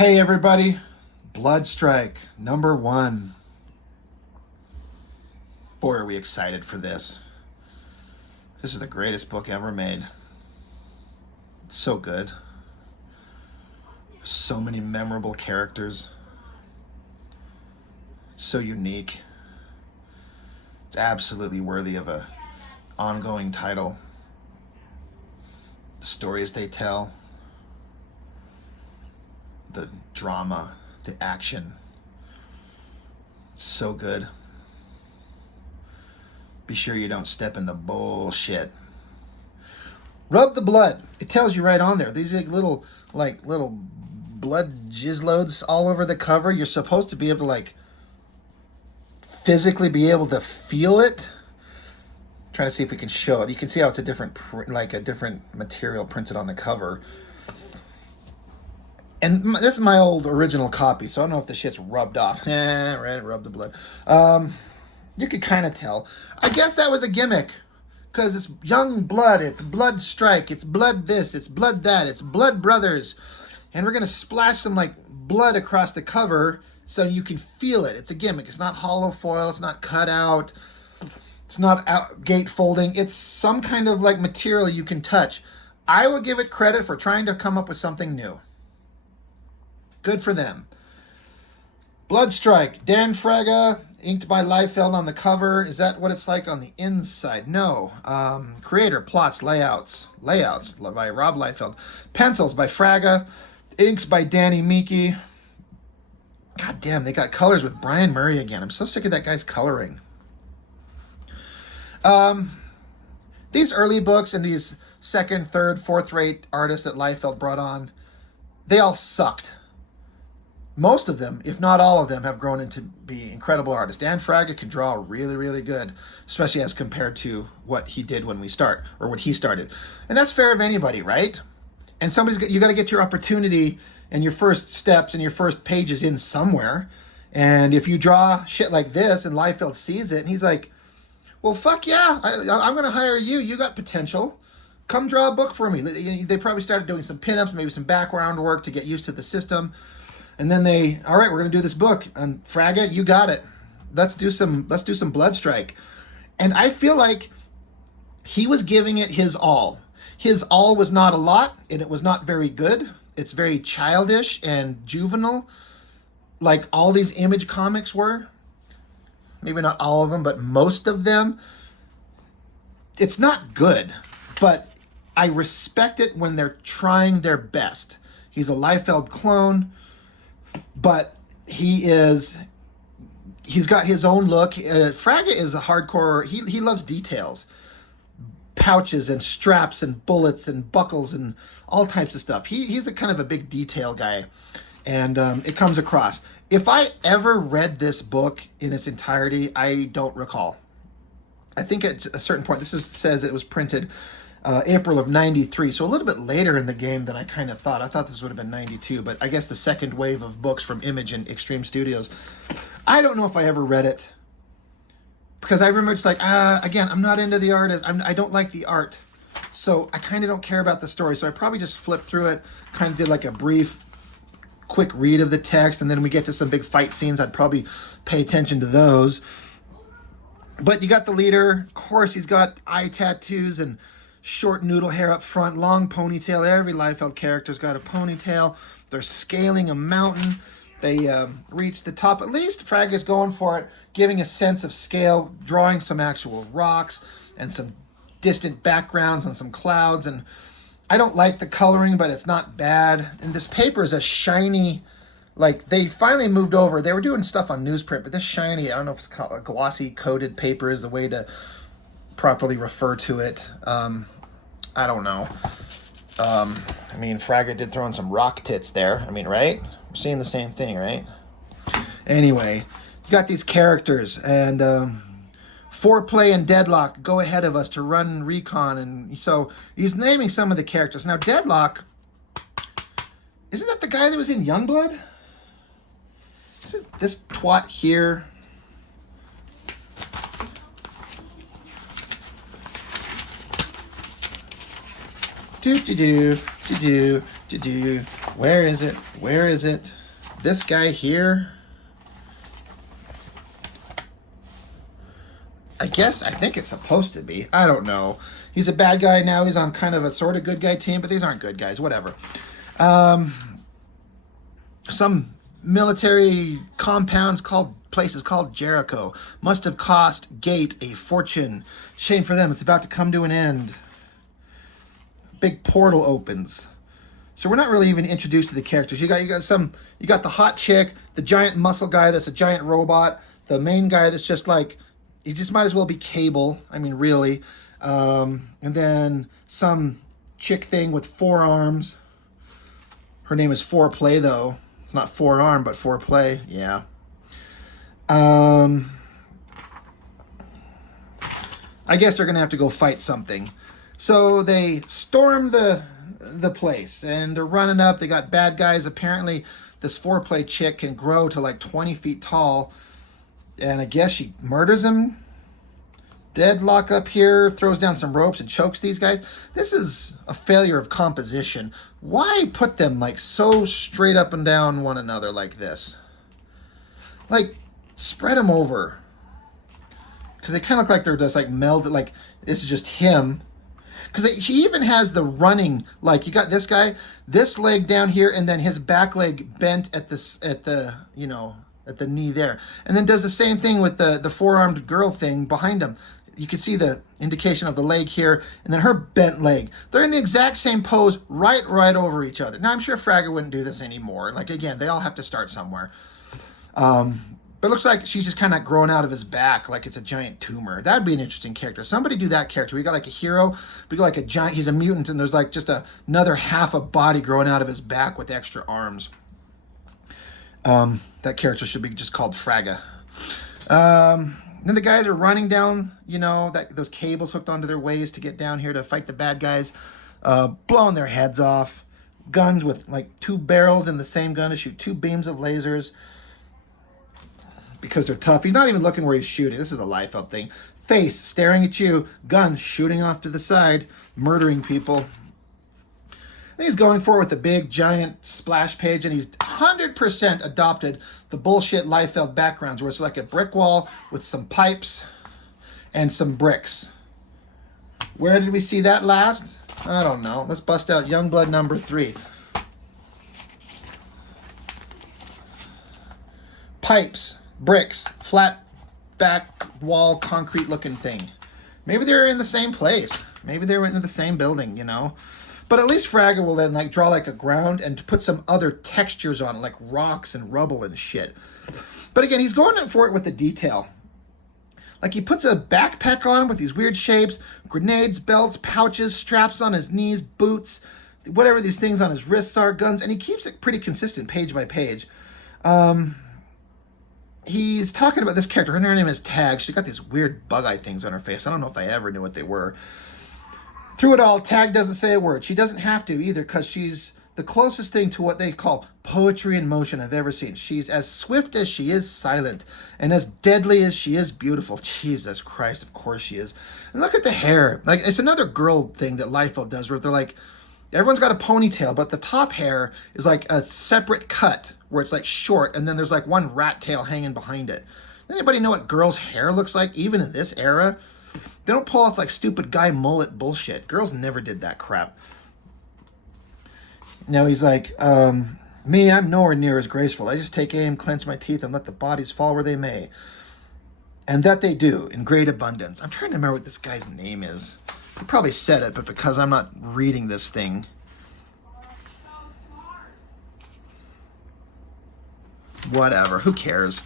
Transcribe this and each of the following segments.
Hey everybody, BLOODSTRIKE #1. Boy, are we excited for this. This is the greatest book ever made. It's so good. So many memorable characters. It's so unique. It's absolutely worthy of a ongoing title. The stories they tell, the drama, the action. It's so good. Be sure you don't step in the bullshit. Rub the blood. It tells you right on there. These are little blood jizzloads all over the cover. You're supposed to be able to physically be able to feel it. Trying to see if we can show it. You can see how it's a different material printed on the cover. And this is my old original copy, so I don't know if the shit's rubbed off. Right, rub the blood. You could kind of tell. I guess that was a gimmick, because it's young blood, it's BLOODSTRIKE, it's blood this, it's blood that, it's blood brothers. And we're going to splash some blood across the cover so you can feel it. It's a gimmick. It's not hollow foil, it's not cut out, it's not gate folding. It's some kind of material you can touch. I will give it credit for trying to come up with something new. Good for them. BLOODSTRIKE, Dan Fraga, inked by Liefeld on the cover. Is that what it's like on the inside? No. Creator, plots, layouts by Rob Liefeld. Pencils by Fraga. Inks by Danny Meeke. God damn, they got colors with Brian Murray again. I'm so sick of that guy's coloring. These early books and these second, third, fourth-rate artists that Liefeld brought on, they all sucked. Most of them, if not all of them, have grown into be incredible artists. Dan Fraga can draw really, really good, especially as compared to what he did when we start, or what he started. And that's fair of anybody, right? And you got to get your opportunity and your first steps and your first pages in somewhere. And if you draw shit like this and Liefeld sees it and he's like, well, fuck yeah, I'm going to hire you. You got potential. Come draw a book for me. They probably started doing some pinups, maybe some background work to get used to the system. And then all right, we're going to do this book. And Fraga, you got it. Let's do some BLOODSTRIKE. And I feel like he was giving it his all. His all was not a lot, and it was not very good. It's very childish and juvenile, like all these Image comics were. Maybe not all of them, but most of them. It's not good, but I respect it when they're trying their best. He's a Liefeld clone. But he's got his own look. Fraga is a hardcore, he loves details. Pouches and straps and bullets and buckles and all types of stuff. He's a kind of a big detail guy. And it comes across. If I ever read this book in its entirety, I don't recall. I think at a certain point, says it was printed April of '93, so a little bit later in the game than I kind of thought. I thought this would have been '92, but I guess the second wave of books from Image and Extreme Studios. I don't know if I ever read it, because I remember it's again, I'm not into the art. I don't like the art, so I kind of don't care about the story, so I probably just flipped through it, kind of did a brief, quick read of the text, and then we get to some big fight scenes. I'd probably pay attention to those. But you got the leader. Of course, he's got eye tattoos and short noodle hair up front, long ponytail. Every Liefeld character's got a ponytail. They're scaling a mountain. They reach the top. At least Fraga's going for it, giving a sense of scale, drawing some actual rocks and some distant backgrounds and some clouds. And I don't like the coloring, but it's not bad. And this paper is a shiny, they finally moved over. They were doing stuff on newsprint, but this shiny, I don't know if it's called a glossy coated paper is the way to properly refer to it. I don't know. I mean, Fraga did throw in some rock tits there. I mean, right? We're seeing the same thing, right? Anyway, you got these characters, and Foreplay and Deadlock go ahead of us to run recon, and so he's naming some of the characters. Now, Deadlock, isn't that the guy that was in Youngblood? Isn't this twat here? Where is it? Where is it? This guy here. I think it's supposed to be. I don't know. He's a bad guy now. He's on kind of a sort of good guy team, but these aren't good guys. Whatever. Some military compounds places called Jericho must have cost Gate a fortune. Shame for them. It's about to come to an end. Big portal opens. So we're not really even introduced to the characters. You got the hot chick, the giant muscle guy that's a giant robot, the main guy that's just like, he just might as well be Cable. I mean, really. And then some chick thing with 4 arms. Her name is Foreplay, though. It's not forearm, but Foreplay. Yeah. I guess they're going to have to go fight something. So they storm the place, and they're running up. They got bad guys. Apparently, this Foreplay chick can grow to like 20 feet tall. And I guess she murders him. Deadlock up here, throws down some ropes and chokes these guys. This is a failure of composition. Why put them like so straight up and down one another like this? Like, spread them over. Because they kind of look like they're just like melded, like this is just him. Because she even has the running, like you got this guy, this leg down here, and then his back leg bent at the knee there. And then does the same thing with the four-armed girl thing behind him. You can see the indication of the leg here, and then her bent leg. They're in the exact same pose, right over each other. Now, I'm sure Fraga wouldn't do this anymore. Like, again, they all have to start somewhere. But it looks like she's just kind of growing out of his back like it's a giant tumor. That'd be an interesting character. Somebody do that character. We got like a hero. We got like a giant, he's a mutant, and there's like just another half a body growing out of his back with extra arms. That character should be just called Fraga. Then the guys are running down, those cables hooked onto their waist to get down here to fight the bad guys, blowing their heads off. Guns with like 2 barrels in the same gun to shoot 2 beams of lasers because they're tough. He's not even looking where he's shooting. This is a Liefeld thing. Face staring at you, gun shooting off to the side, murdering people. Then he's going for it with a big, giant splash page, and he's 100% adopted the bullshit Liefeld backgrounds, where it's like a brick wall with some pipes and some bricks. Where did we see that last? I don't know. Let's bust out Youngblood number 3. Pipes, bricks, flat back wall, concrete-looking thing. Maybe they're in the same place. Maybe they went into the same building, But at least Fraga will then draw like a ground and put some other textures on it, like rocks and rubble and shit. But again, he's going for it with the detail. Like he puts a backpack on with these weird shapes, grenades, belts, pouches, straps on his knees, boots, whatever these things on his wrists are, guns, and he keeps it pretty consistent page by page. He's talking about this character. Her name is Tag. She's got these weird bug-eye things on her face. I don't know if I ever knew what they were. Through it all, Tag doesn't say a word. She doesn't have to either, because she's the closest thing to what they call poetry in motion I've ever seen. She's as swift as she is silent, and as deadly as she is beautiful. Jesus Christ, of course she is. And look at the hair. Like, it's another girl thing that Liefeld does, where they're like, everyone's got a ponytail, but the top hair is like a separate cut, where it's like short, and then there's like one rat tail hanging behind it. Anybody know what girls' hair looks like, even in this era? They don't pull off like stupid guy mullet bullshit. Girls never did that crap. Now he's like, me, I'm nowhere near as graceful. I just take aim, clench my teeth, and let the bodies fall where they may. And that they do, in great abundance. I'm trying to remember what this guy's name is. He probably said it, but because I'm not reading this thing. Whatever, who cares?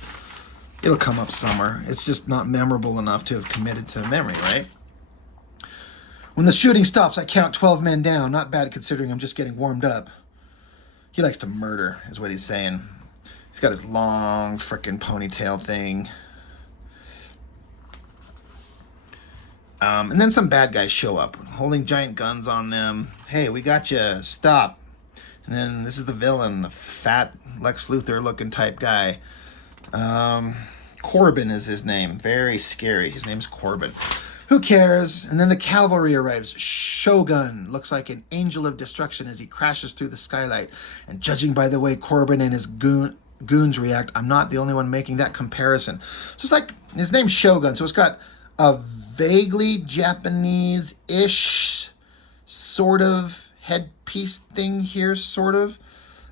It'll come up somewhere. It's just not memorable enough to have committed to memory, right? When the shooting stops, I count 12 men down. Not bad considering I'm just getting warmed up. He likes to murder, is what he's saying. He's got his long frickin' ponytail thing. And then some bad guys show up, holding giant guns on them. Hey, we got you. Stop. And then this is the villain, the fat Lex Luthor-looking type guy. Corbin is his name. Very scary. His name's Corbin. Who cares? And then the cavalry arrives. Shogun looks like an angel of destruction as he crashes through the skylight. And judging by the way Corbin and his goons react, I'm not the only one making that comparison. So it's like, his name's Shogun, so it's got a vaguely Japanese-ish sort of headpiece thing here, sort of.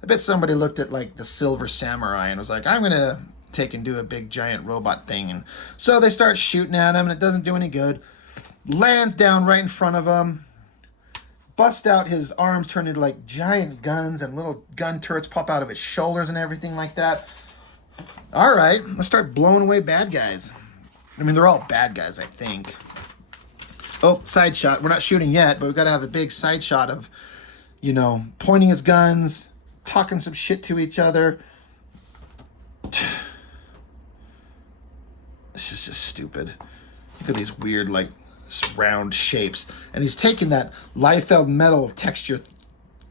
I bet somebody looked at like the Silver Samurai and was like, I'm going to take and do a big giant robot thing. And so they start shooting at him and it doesn't do any good. Lands down right in front of him. Bust out, his arms turn into like giant guns and little gun turrets pop out of his shoulders and everything like that. All right, let's start blowing away bad guys. I mean, they're all bad guys, I think. Oh, side shot. We're not shooting yet, but we've got to have a big side shot of, you know, pointing his guns, talking some shit to each other. This is just stupid. Look at these weird, like, round shapes. And he's taking that Liefeld metal texture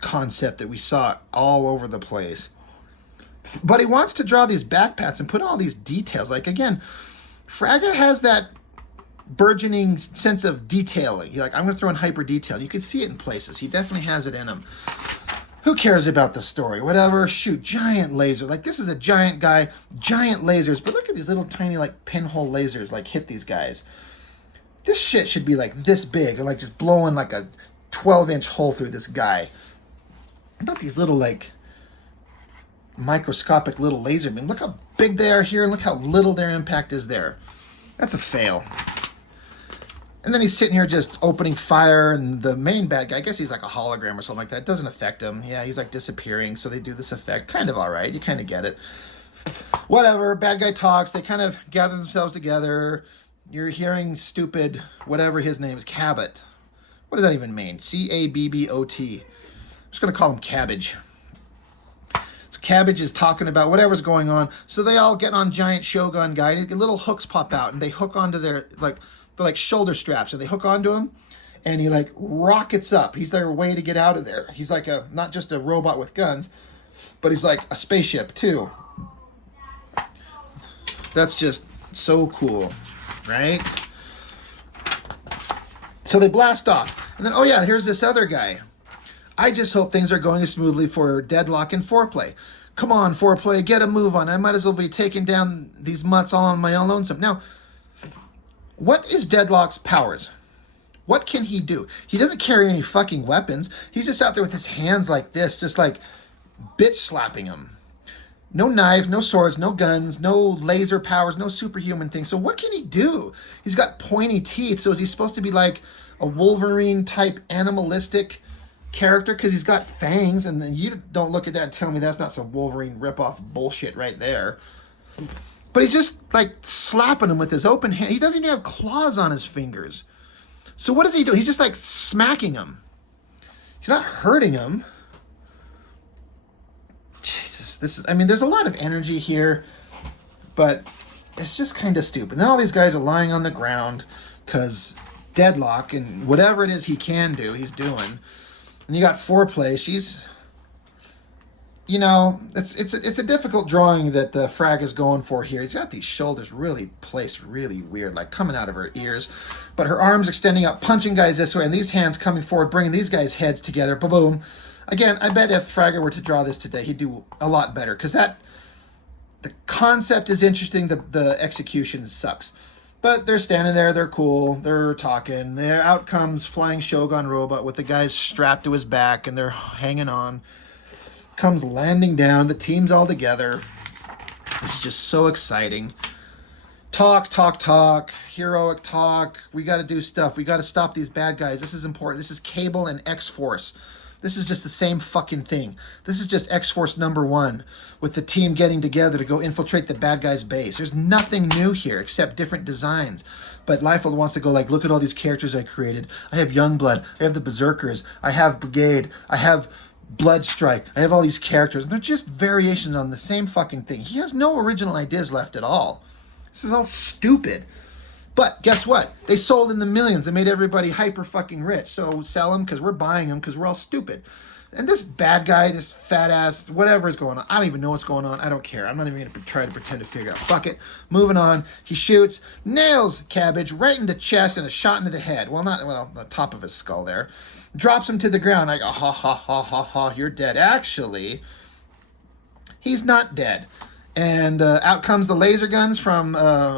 concept that we saw all over the place. But he wants to draw these backpats and put all these details. Like, again, Fraga has that burgeoning sense of detailing. You're like, I'm going to throw in hyper detail. You can see it in places. He definitely has it in him. Who cares about the story? Whatever. Shoot, giant laser. Like, this is a giant guy, giant lasers. But look at these little tiny, like, pinhole lasers, like, hit these guys. This shit should be, like, this big and, like, just blowing, like, a 12-inch hole through this guy. Not these little, like, microscopic little laser beams. Look how big they are here and look how little their impact is there. That's a fail. And then he's sitting here just opening fire, and the main bad guy, I guess he's like a hologram or something like that. It doesn't affect him. Yeah, he's like disappearing, so they do this effect. Kind of all right. You kind of get it. Whatever. Bad guy talks. They kind of gather themselves together. You're hearing stupid, whatever his name is, Cabot. What does that even mean? C-A-B-B-O-T. I'm just going to call him Cabbage. So Cabbage is talking about whatever's going on. So they all get on giant Shogun guy. And little hooks pop out, and they hook onto their, like, they're like shoulder straps, and they hook onto him, and he like rockets up. He's their way to get out of there. He's like a, not just a robot with guns, but he's like a spaceship too. That's just so cool, right? So they blast off, and then, oh yeah, here's this other guy. I just hope things are going smoothly for Deadlock and Foreplay. Come on, Foreplay, get a move on. I might as well be taking down these mutts all on my own lonesome. Now, what is Deadlock's powers? What can he do? He doesn't carry any fucking weapons. He's just out there with his hands like this, just like bitch slapping him. No knives, no swords, no guns, no laser powers, no superhuman things. So what can he do? He's got pointy teeth. So is he supposed to be like a Wolverine type animalistic character? Because he's got fangs, and then you don't look at that and tell me that's not some Wolverine ripoff bullshit right there. But he's just, like, slapping him with his open hand. He doesn't even have claws on his fingers. So what does he do? He's just, like, smacking him. He's not hurting him. Jesus, this is... I mean, there's a lot of energy here, but it's just kind of stupid. And then all these guys are lying on the ground because Deadlock and whatever it is he can do, he's doing. And you got Foreplay. She's... You know, it's a difficult drawing that Frag is going for here. He's got these shoulders really placed really weird, like coming out of her ears. But her arms extending up, punching guys this way, and these hands coming forward, bringing these guys' heads together. Boom. Again, I bet if Fraga were to draw this today, he'd do a lot better. Because the concept is interesting, the execution sucks. But they're standing there, they're cool, they're talking. There out comes Flying Shogun Robot with the guys strapped to his back, and they're hanging on. Comes landing down, the team's all together. This is just so exciting. Talk, heroic talk. We got to do stuff. We got to stop these bad guys. This is important. This is Cable and X-Force. This is just the same fucking thing. This is just X-Force #1 with the team getting together to go infiltrate the bad guy's base. There's nothing new here except different designs. But Liefeld wants to go like, look at all these characters I created. I have Youngblood. I have the Berserkers. I have Brigade. I have BLOODSTRIKE. I have all these characters, and they're just variations on the same fucking thing. He has no original ideas left at all. This is all stupid. But guess what? They sold in the millions. They made everybody hyper fucking rich. So sell them because we're buying them because we're all stupid. And this bad guy, this fat ass, whatever is going on. I don't even know what's going on. I don't care. I'm not even going to try to pretend to figure out. Fuck it. Moving on. He shoots, nails Cabbage right into the chest and a shot into the head. Well, the top of his skull there. Drops him to the ground. I go, ha, ha, ha, ha, ha, you're dead. Actually, he's not dead. And out comes the laser guns from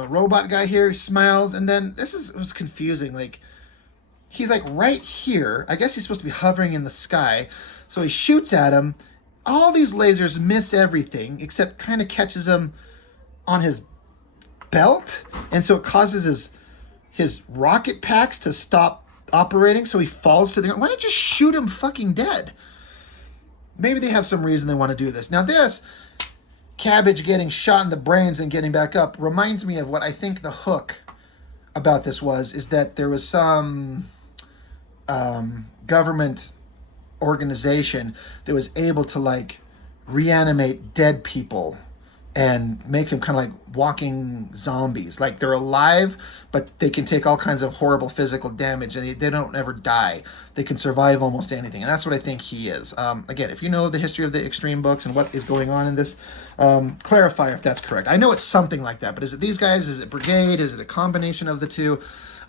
robot guy here. He smiles. And then it was confusing. Like, he's like right here. I guess he's supposed to be hovering in the sky. So he shoots at him. All these lasers miss everything except kind of catches him on his belt. And so it causes his rocket packs to stop operating. So he falls to the ground. Why not just shoot him fucking dead? Maybe they have some reason they want to do this. Now this Cabbage getting shot in the brains and getting back up reminds me of what I think the hook about this is that there was some government organization that was able to like reanimate dead people and make them kind of like walking zombies. Like they're alive, but they can take all kinds of horrible physical damage and they don't ever die. They can survive almost anything. And that's what I think he is. Again, if you know the history of the Extreme books and what is going on in this, clarify if that's correct. I know it's something like that, but is it these guys? Is it Brigade? Is it a combination of the two?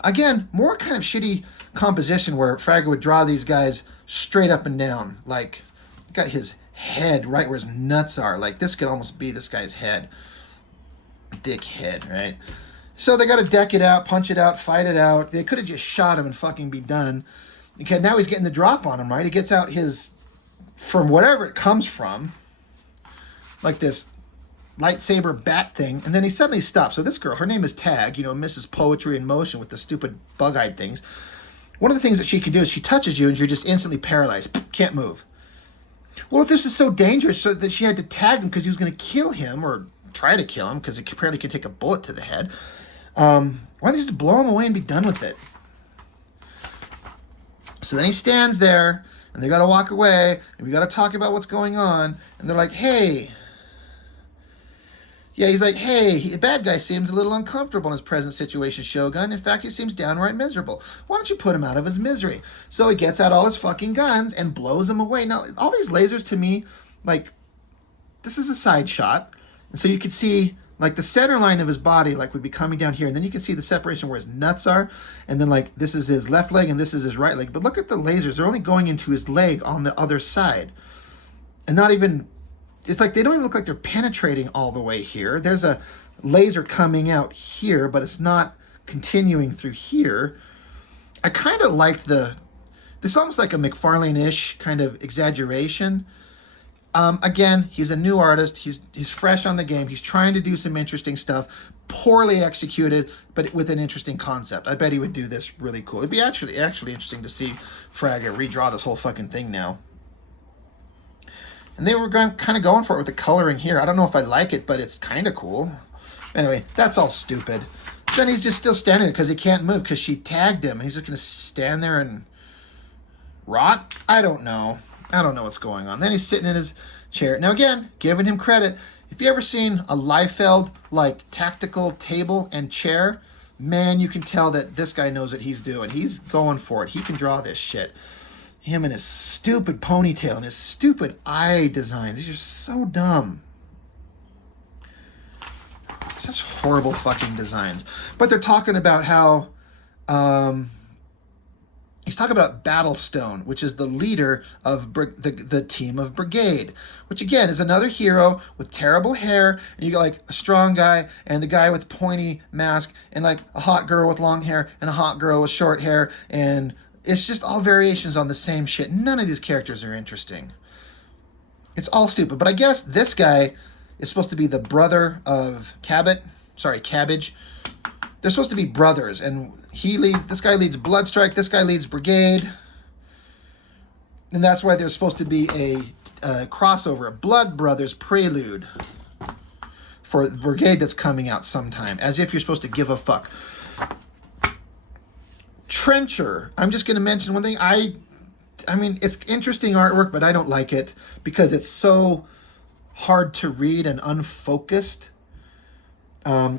Again, more kind of shitty composition where Fraga would draw these guys straight up and down. Like, got his head right where his nuts are. Like, this could almost be this guy's head. Dick head, right? So they got to deck it out, punch it out, fight it out. They could have just shot him and fucking be done. Okay, now he's getting the drop on him, right? He gets out from whatever it comes from, like this lightsaber bat thing, and then he suddenly stops. So this girl, her name is Tag, Mrs. Poetry in Motion with the stupid bug-eyed things. One of the things that she can do is she touches you and you're just instantly paralyzed. Can't move. Well, if this is so dangerous so that she had to tag him because he was going to kill him or try to kill him because it apparently can take a bullet to the head, why don't they just blow him away and be done with it? So then he stands there and they got to walk away and we got to talk about what's going on. And they're like, hey... Yeah, he's like, hey, the bad guy seems a little uncomfortable in his present situation, Shogun. In fact, he seems downright miserable. Why don't you put him out of his misery? So he gets out all his fucking guns and blows them away. Now, all these lasers to me, like, this is a side shot. And so you could see, like, the center line of his body, like, would be coming down here. And then you can see the separation where his nuts are. And then, like, this is his left leg and this is his right leg. But look at the lasers. They're only going into his leg on the other side. And not even... It's like they don't even look like they're penetrating all the way here. There's a laser coming out here, but it's not continuing through here. I kind of liked this is almost like a McFarlane-ish kind of exaggeration. Again, he's a new artist. He's fresh on the game. He's trying to do some interesting stuff. Poorly executed, but with an interesting concept. I bet he would do this really cool. It'd be actually interesting to see Fraga redraw this whole fucking thing now. And they were kind of going for it with the coloring here. I don't know if I like it, but it's kind of cool. Anyway, that's all stupid. Then he's just still standing there because he can't move because she tagged him. And he's just going to stand there and rot? I don't know. I don't know what's going on. Then he's sitting in his chair. Now again, giving him credit. If you ever seen a Liefeld like tactical table and chair, man, you can tell that this guy knows what he's doing. He's going for it. He can draw this shit. Him and his stupid ponytail and his stupid eye designs. These are so dumb. Such horrible fucking designs. But they're talking about how... he's talking about Battlestone, which is the leader of the team of Brigade. Which, again, is another hero with terrible hair. And you got, like, a strong guy and the guy with pointy mask. And, like, a hot girl with long hair and a hot girl with short hair. And... it's just all variations on the same shit. None of these characters are interesting. It's all stupid. But I guess this guy is supposed to be the brother of Cabbage. They're supposed to be brothers. And this guy leads BLOODSTRIKE. This guy leads Brigade. And that's why there's supposed to be a crossover, a Blood Brothers prelude for the Brigade that's coming out sometime. As if you're supposed to give a fuck. Trencher. I'm just going to mention one thing. I mean, it's interesting artwork, but I don't like it because it's so hard to read and unfocused.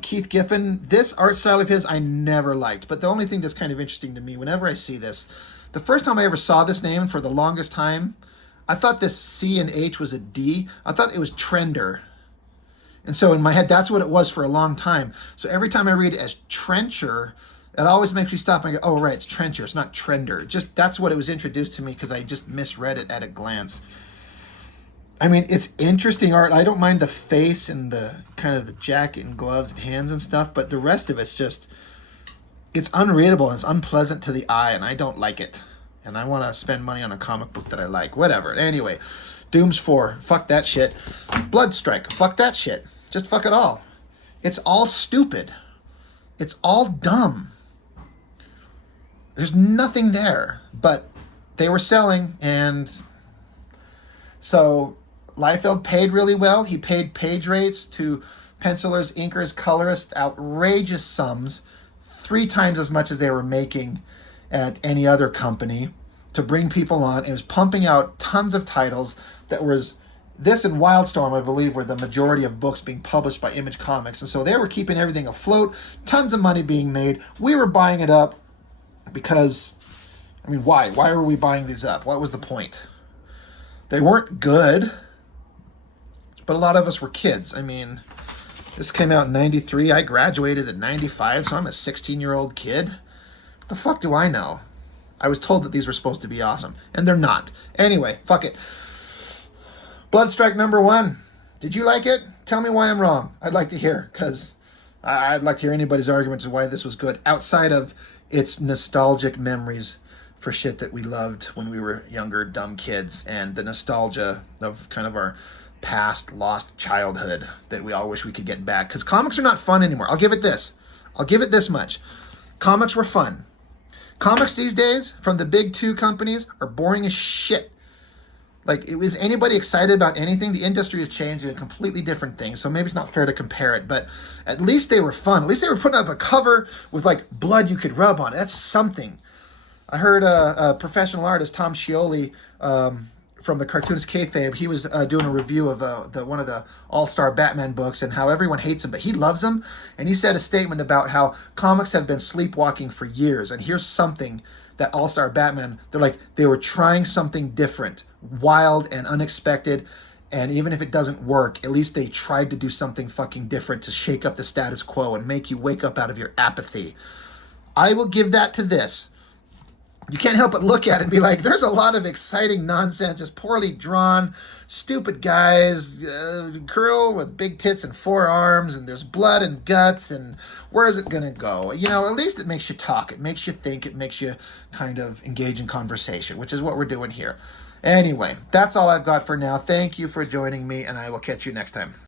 Keith Giffen, this art style of his I never liked, but the only thing that's kind of interesting to me whenever I see this, the first time I ever saw this name, and for the longest time, I thought this C and H was a D. I thought it was Trender. And so in my head, that's what it was for a long time. So every time I read it as Trencher, it always makes me stop and go, oh, right, it's Trencher. It's not Trender. Just that's what it was introduced to me because I just misread it at a glance. I mean, it's interesting art. I don't mind the face and the kind of the jacket and gloves and hands and stuff, but the rest of it's just, it's unreadable and it's unpleasant to the eye, and I don't like it. And I want to spend money on a comic book that I like. Whatever. Anyway, Dooms 4. Fuck that shit. BLOODSTRIKE. Fuck that shit. Just fuck it all. It's all stupid. It's all dumb. There's nothing there. But they were selling, and so Liefeld paid really well. He paid page rates to pencilers, inkers, colorists, outrageous sums, 3 times as much as they were making at any other company, to bring people on. It was pumping out tons of titles. That was this and Wildstorm, I believe, were the majority of books being published by Image Comics. And so they were keeping everything afloat, tons of money being made. We were buying it up because, I mean, why? Why were we buying these up? What was the point? They weren't good, but a lot of us were kids. I mean, this came out in 93. I graduated in 95, so I'm a 16-year-old kid. What the fuck do I know? I was told that these were supposed to be awesome, and they're not. Anyway, fuck it. BLOODSTRIKE number 1. Did you like it? Tell me why I'm wrong. I'd like to hear, because I'd like to hear anybody's argument as to why this was good, outside of its nostalgic memories for shit that we loved when we were younger, dumb kids, and the nostalgia of kind of our past lost childhood that we all wish we could get back. Because comics are not fun anymore. I'll give it this. I'll give it this much. Comics were fun. Comics these days, from the big 2 companies, are boring as shit. Like, is anybody excited about anything? The industry has changed into completely different things, so maybe it's not fair to compare it, but at least they were fun. At least they were putting up a cover with, like, blood you could rub on. That's something. I heard a professional artist, Tom Scioli, from the Cartoonist Kayfabe, he was doing a review of one of the All-Star Batman books and how everyone hates him, but he loves him. And he said a statement about how comics have been sleepwalking for years. And here's something that All-Star Batman, they were trying something different, wild and unexpected. And even if it doesn't work, at least they tried to do something fucking different to shake up the status quo and make you wake up out of your apathy. I will give that to this. You can't help but look at it and be like, there's a lot of exciting nonsense. It's poorly drawn, stupid guys, girl with big tits and 4 arms, and there's blood and guts, and where is it going to go? You know, at least it makes you talk. It makes you think. It makes you kind of engage in conversation, which is what we're doing here. Anyway, that's all I've got for now. Thank you for joining me, and I will catch you next time.